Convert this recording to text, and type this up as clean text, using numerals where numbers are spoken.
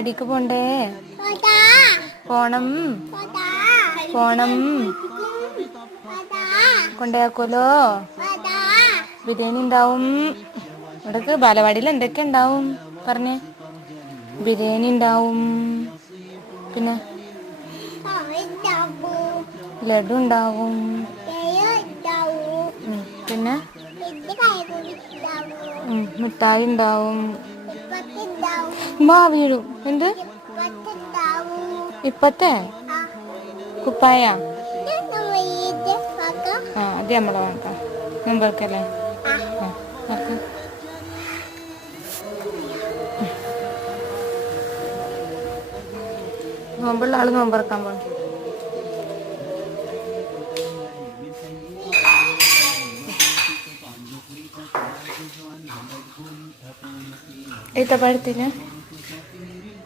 അടിക്ക് പോണ്ടേ? പോണം പോണം. കൊണ്ടയാക്കോലോ. ബിരിയാണി ഉണ്ടാവും. ഇവിടക്ക് ബാലവാടിയിൽ എന്തൊക്കെ ഉണ്ടാവും പറഞ്ഞേ? ബിരിയാണി ഉണ്ടാവും, പിന്നെ ലഡു ഉണ്ടാവും, പിന്നെ മിഠായി ഉണ്ടാവും. വീഴും. എന്ത് ഇപ്പത്തെ കുപ്പായ? അത് നമ്മളെ വേണ്ട മുമ്പർക്കല്ലേ? നോമ്പുള്ള ആള് നോമ്പറക്കാൻ പോണം. ഈത്തപ്പഴത്തിന്